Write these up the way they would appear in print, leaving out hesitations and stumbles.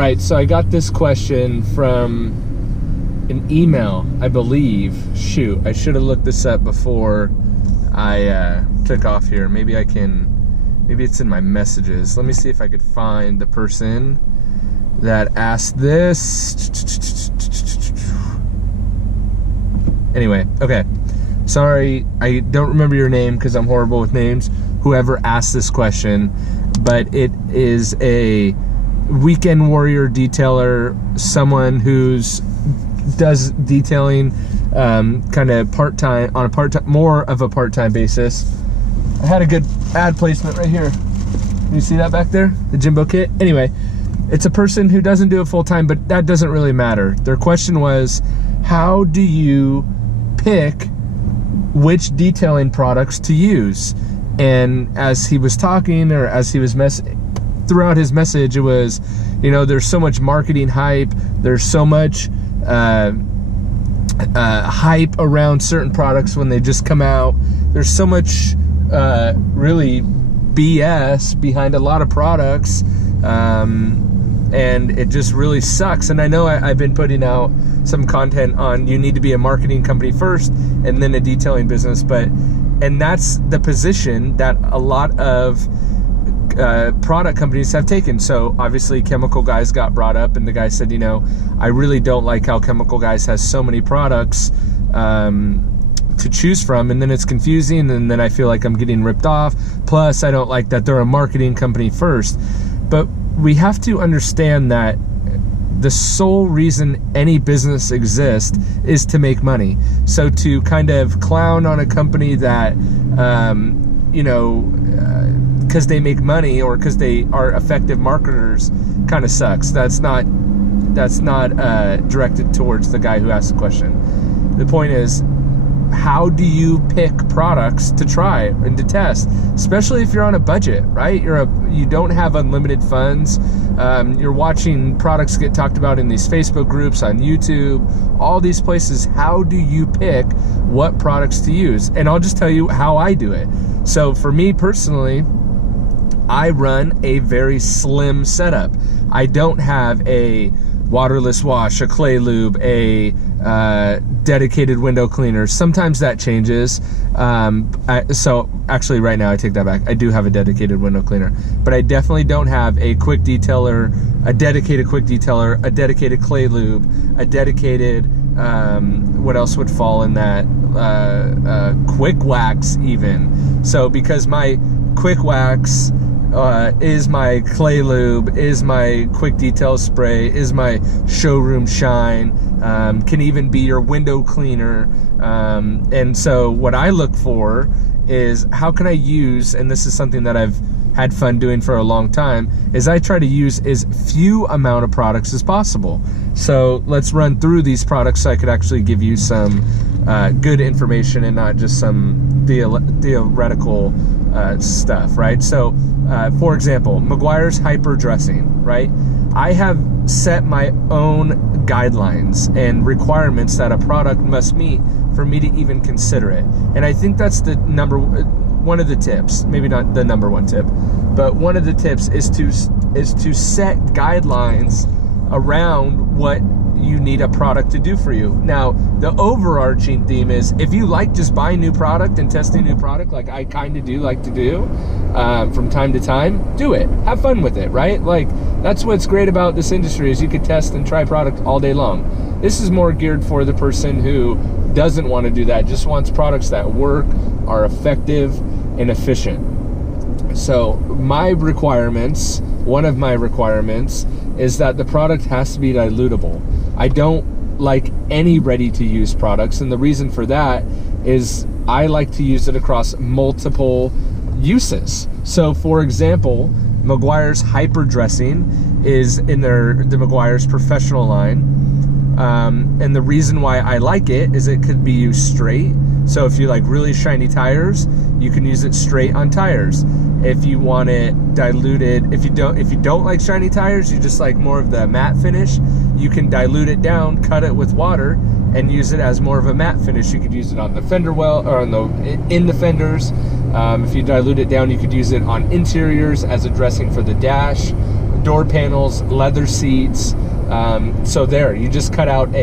right, so I got this question from an email, I believe. Shoot, I should have looked this up before I took off here. Maybe it's in my messages. Let me see if I could find the person that asked this. Anyway, okay. Sorry, I don't remember your name because I'm horrible with names. Whoever asked this question, but it is a weekend warrior detailer, someone who's does detailing kind of part-time, on a part-time, more of a part-time basis. I had a good ad placement right here. You see that back there? The Jimbo kit? Anyway, it's a person who doesn't do it full-time, but that doesn't really matter. Their question was, how do you pick which detailing products to use? And as he was talking, or as he was throughout his message, it was, you know, there's so much marketing hype, there's so much hype around certain products when they just come out, there's so much really BS behind a lot of products, and it just really sucks. And I know I've been putting out some content on you need to be a marketing company first and then a detailing business, and that's the position that a lot of product companies have taken. So obviously Chemical Guys got brought up, and the guy said, you know, I really don't like how Chemical Guys has so many products to choose from, and then it's confusing, and then I feel like I'm getting ripped off. Plus, I don't like that they're a marketing company first. But we have to understand that the sole reason any business exists is to make money. So to kind of clown on a company that, you know, because they make money or because they are effective marketers, kind of sucks. That's not directed towards the guy who asked the question. The point is, how do you pick products to try and to test, especially if you're on a budget, right? You don't have unlimited funds. You're watching products get talked about in these Facebook groups, on YouTube, all these places. How do you pick what products to use? And I'll just tell you how I do it. So for me personally, I run a very slim setup. I don't have a waterless wash, a clay lube, a dedicated window cleaner. Sometimes that changes. So actually right now I take that back. I do have a dedicated window cleaner, but I definitely don't have a quick detailer, a dedicated quick detailer, a dedicated clay lube, a dedicated, what else would fall in that? Quick wax even. So because my quick wax is my clay lube, is my quick detail spray, is my showroom shine, can even be your window cleaner. And so what I look for is, how can I use, and this is something that I've had fun doing for a long time, is I try to use as few amount of products as possible. So let's run through these products so I could actually give you some good information and not just some theoretical stuff, right? So for example, Mcguire's hyper dressing, right? I have set my own guidelines and requirements that a product must meet for me to even consider it. And I think that's the one of the tips, maybe not the number one tip, but one of the tips is to set guidelines around what you need a product to do for you. Now, the overarching theme is, if you like just buying new product and testing new product, like I kind of do like to do from time to time, do it. Have fun with it, right? Like, that's what's great about this industry, is you could test and try product all day long. This is more geared for the person who doesn't want to do that, just wants products that work, are effective and efficient. So my requirements, one of my requirements, is that the product has to be dilutable. I don't like any ready-to-use products, and the reason for that is I like to use it across multiple uses. So for example, Mcguire's hyper dressing is in the Mcguire's professional line, and the reason why I like it is it could be used straight. So if you like really shiny tires, you can use it straight on tires. If you want it diluted, if you don't like shiny tires, you just like more of the matte finish, you can dilute it down, cut it with water, and use it as more of a matte finish. You could use it on the fender well, or in the fenders. If you dilute it down, you could use it on interiors as a dressing for the dash. door panels, leather seats. So there, you just cut out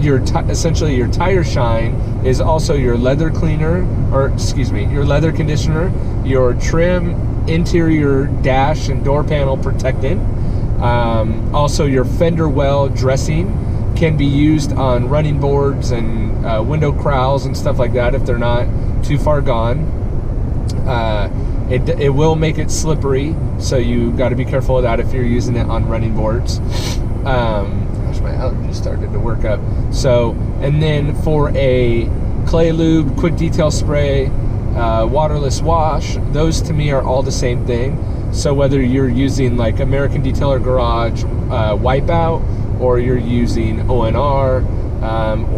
essentially your tire shine is also your leather cleaner, or excuse me, your leather conditioner, your trim, interior dash and door panel protectant. Also your fender well dressing can be used on running boards and window crowls and stuff like that if they're not too far gone. It will make it slippery, so you got to be careful of that if you're using it on running boards. Gosh, my allergies started to work up. So, and then for a clay lube, quick detail spray, waterless wash, those to me are all the same thing. So whether you're using like American Detailer Garage Wipeout, or you're using ONR,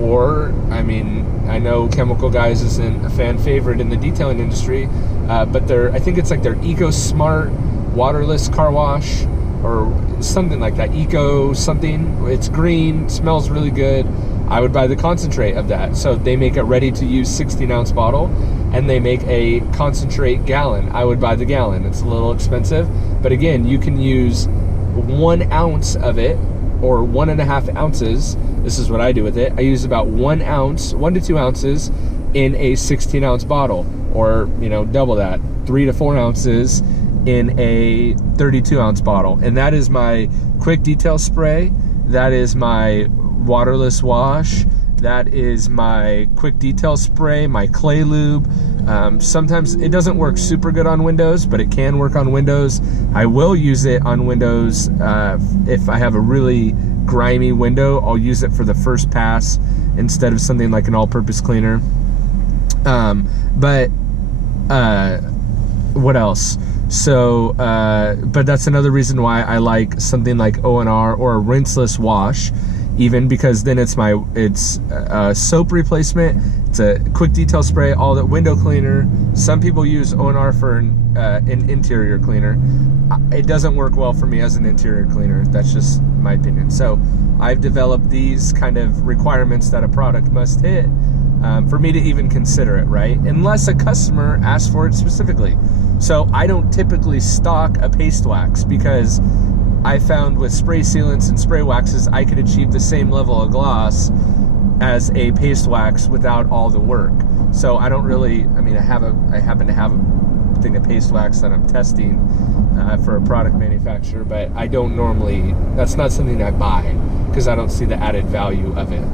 or I mean, I know Chemical Guys isn't a fan favorite in the detailing industry, but I think it's like their Eco Smart waterless car wash or something like that. Eco something. It's green, smells really good. I would buy the concentrate of that. So they make a ready to use 16-ounce bottle, and they make a concentrate gallon. I would buy the gallon. It's a little expensive, but again, you can use 1 ounce of it, or 1.5 ounces. This is what I do with it. I use about 1 ounce, 1 to 2 ounces in a 16-ounce bottle, or double that, 3 to 4 ounces in a 32-ounce bottle. And that is my quick detail spray. That is my waterless wash. That is my quick detail spray, my clay lube. Sometimes it doesn't work super good on windows, but it can work on windows. I will use it on windows if I have a really grimy window. I'll use it for the first pass instead of something like an all-purpose cleaner. What else? So, but that's another reason why I like something like ONR or a rinseless wash, even, because then it's a soap replacement. It's a quick detail spray, all that window cleaner. Some people use ONR for an interior cleaner. It doesn't work well for me as an interior cleaner. That's just my opinion. So I've developed these kind of requirements that a product must hit for me to even consider it, right? Unless a customer asks for it specifically. So I don't typically stock a paste wax, because I found with spray sealants and spray waxes, I could achieve the same level of gloss as a paste wax without all the work. So I don't really, I happen to have a thing of paste wax that I'm testing for a product manufacturer, but I don't normally, that's not something I buy because I don't see the added value of it.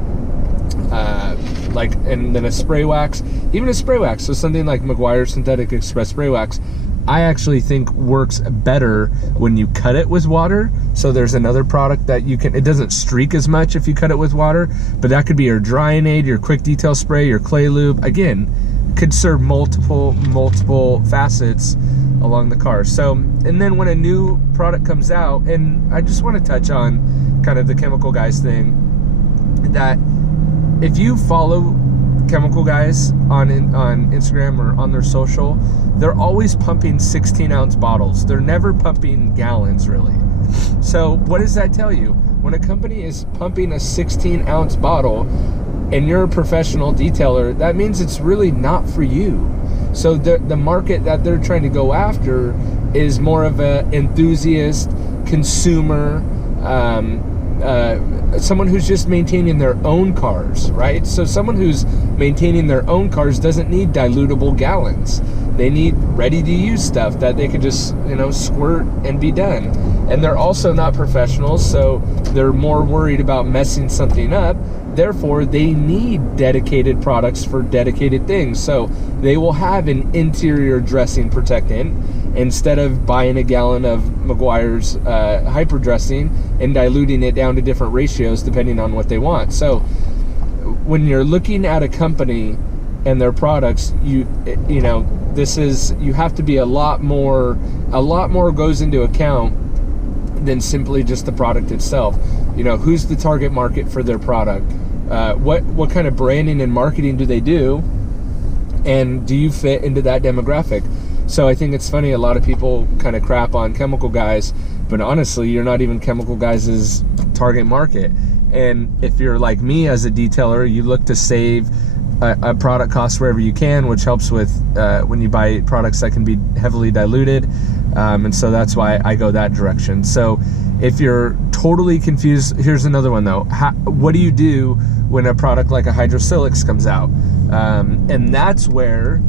And then a spray wax, even a spray wax, so something like Mcguire Synthetic Express Spray Wax, I actually think works better when you cut it with water. So there's another product that it doesn't streak as much if you cut it with water, but that could be your drying aid, your quick detail spray, your clay lube. Again, could serve multiple facets along the car. So, and then when a new product comes out, and I just want to touch on kind of the Chemical Guys thing, that if you follow Chemical Guys on Instagram or on their social, they're always pumping 16-ounce bottles. They're never pumping gallons, really. So what does that tell you? When a company is pumping a 16-ounce bottle and you're a professional detailer, that means it's really not for you. So the market that they're trying to go after is more of an enthusiast consumer, someone who's just maintaining their own cars, right? So someone who's maintaining their own cars doesn't need dilutable gallons. They need ready-to-use stuff that they could just, squirt and be done. And they're also not professionals, so they're more worried about messing something up. Therefore, they need dedicated products for dedicated things. So they will have an interior dressing protectant instead of buying a gallon of Mcguire's hyper dressing and diluting it down to different ratios depending on what they want. So when you're looking at a company and their products, you have to be a lot more goes into account than simply just the product itself. Who's the target market for their product? What kind of branding and marketing do they do? And do you fit into that demographic? So I think it's funny, a lot of people kind of crap on Chemical Guys, but honestly, you're not even Chemical Guys' target market. And if you're like me as a detailer, you look to save a product cost wherever you can, which helps with when you buy products that can be heavily diluted. And so that's why I go that direction. So if you're totally confused, here's another one though. What do you do when a product like a hydrosilix comes out? And that's where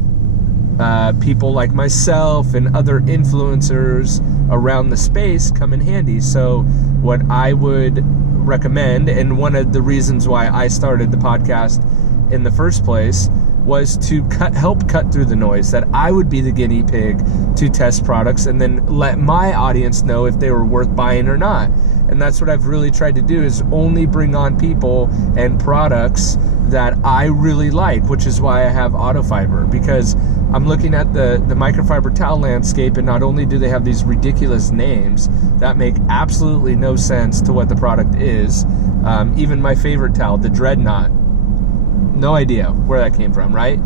people like myself and other influencers around the space come in handy. So what I would recommend, and one of the reasons why I started the podcast in the first place, was to help cut through the noise, that I would be the guinea pig to test products and then let my audience know if they were worth buying or not. And that's what I've really tried to do, is only bring on people and products that I really like, which is why I have Autofiber, because I'm looking at the microfiber towel landscape, and not only do they have these ridiculous names that make absolutely no sense to what the product is, even my favorite towel, the Dreadnought, no idea where that came from, right?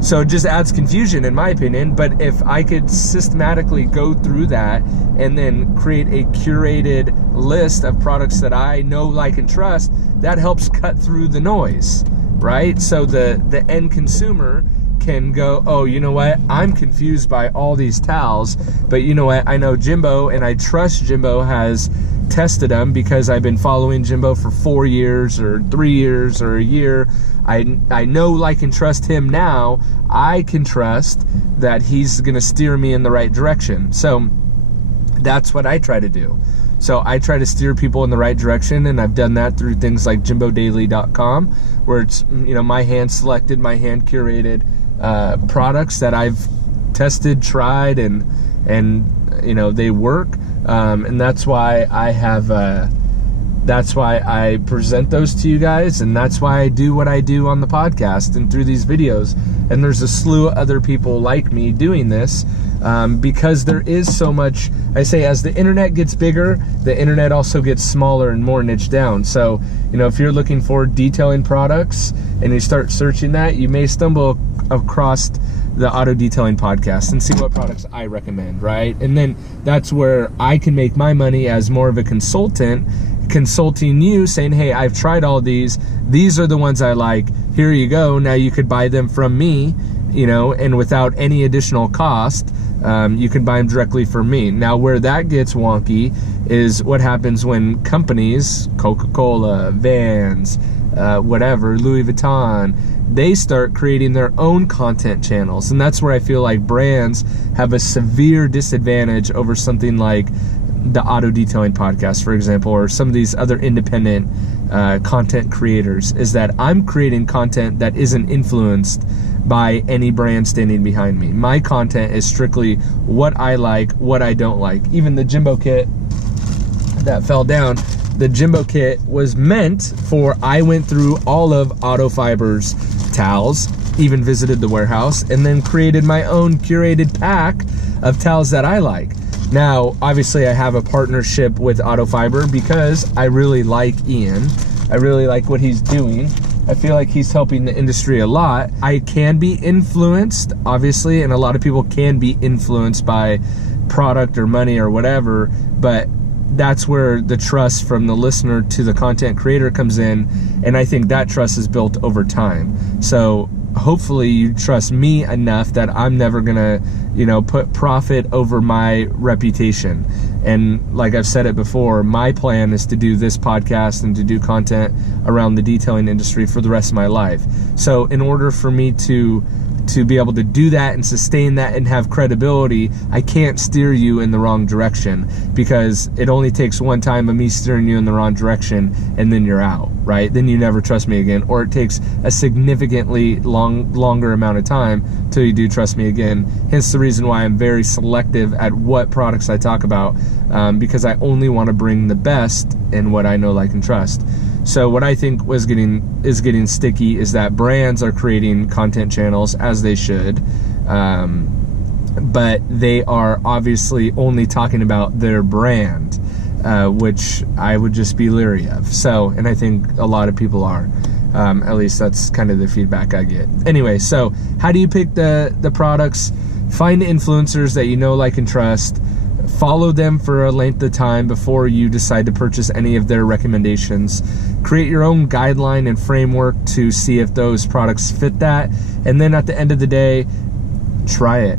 So it just adds confusion in my opinion. But if I could systematically go through that and then create a curated list of products that I know, like, and trust, that helps cut through the noise, right? So the end consumer can go, oh, you know what, I'm confused by all these towels, but you know what, I know Jimbo, and I trust Jimbo has tested them because I've been following Jimbo for 4 years or 3 years or a year. I know, like, and trust him now. I can trust that he's gonna steer me in the right direction. So that's what I try to do. So I try to steer people in the right direction, and I've done that through things like JimboDaily.com, where it's, you know, my hand selected, my hand curated products that I've tested, tried, and you know, they work. And that's why I have that's why I present those to you guys, and that's why I do what I do on the podcast and through these videos. And there's a slew of other people like me doing this, because there is so much. I say, as the internet gets bigger, the internet also gets smaller and more niche down. So, you know, if you're looking for detailing products and you start searching that, you may stumble across the Auto Detailing Podcast and see what products I recommend, right? And then that's where I can make my money as more of a consultant, consulting you, saying, hey, I've tried all these are the ones I like, here you go, now you could buy them from me, you know, and without any additional cost. You can buy them directly from me. Now, where that gets wonky is what happens when companies, Coca-Cola, Vans, whatever, Louis Vuitton, they start creating their own content channels. And that's where I feel like brands have a severe disadvantage over something like the Auto Detailing Podcast, for example, or some of these other independent content creators, is that I'm creating content that isn't influenced by any brand standing behind me. My content is strictly what I like, what I don't like. Even the Jimbo kit that fell down, the Jimbo kit was meant for, I went through all of Autofiber's towels, even visited the warehouse, and then created my own curated pack of towels that I like. Now, obviously I have a partnership with Autofiber because I really like Ian. I really like what he's doing. I feel like he's helping the industry a lot. I can be influenced, obviously, and a lot of people can be influenced by product or money or whatever, but that's where the trust from the listener to the content creator comes in, and I think that trust is built over time. So hopefully you trust me enough that I'm never gonna, you know, put profit over my reputation. And like I've said it before, my plan is to do this podcast and to do content around the detailing industry for the rest of my life. So in order for me to be able to do that and sustain that and have credibility, I can't steer you in the wrong direction, because it only takes one time of me steering you in the wrong direction and then you're out, right? Then you never trust me again, or it takes a significantly longer amount of time till you do trust me again. Hence the reason why I'm very selective at what products I talk about, because I only want to bring the best in what I know, like, and trust. So what I think is getting sticky is that brands are creating content channels, as they should, but they are obviously only talking about their brand, which I would just be leery of. So, and I think a lot of people are. At least that's kind of the feedback I get. Anyway, so how do you pick the products? Find influencers that you know, like, and trust. Follow them for a length of time before you decide to purchase any of their recommendations. Create your own guideline and framework to see if those products fit that. And then at the end of the day, try it.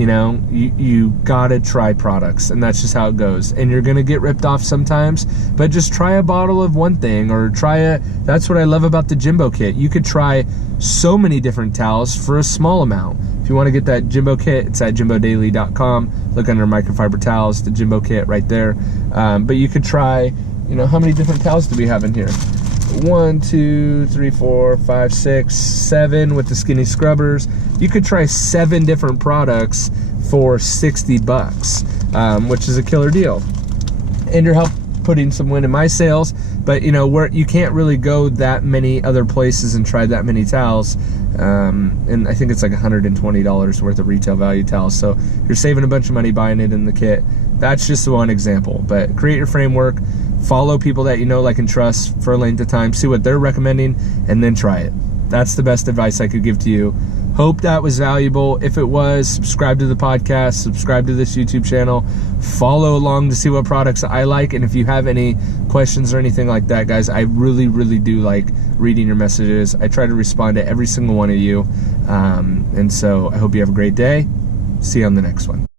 You know, you gotta try products, and that's just how it goes. And you're gonna get ripped off sometimes, but just try a bottle of one thing, or that's what I love about the Jimbo kit. You could try so many different towels for a small amount. If you want to get that Jimbo kit, it's at jimbodaily.com. Look under microfiber towels, the Jimbo kit right there. But you could try, you know, how many different towels do we have in here? 1, 2, 3, 4, 5, 6, 7 with the skinny scrubbers. You could try 7 different products for $60, which is a killer deal. And you're putting some wind in my sails, but you know, where you can't really go that many other places and try that many towels. And I think it's like $120 worth of retail value towels. So you're saving a bunch of money buying it in the kit. That's just one example, but create your framework, follow people that you know, like, and trust for a length of time, see what they're recommending, and then try it. That's the best advice I could give to you. Hope that was valuable. If it was, subscribe to the podcast, subscribe to this YouTube channel, follow along to see what products I like. And if you have any questions or anything like that, guys, I really, really do like reading your messages. I try to respond to every single one of you. And so I hope you have a great day. See you on the next one.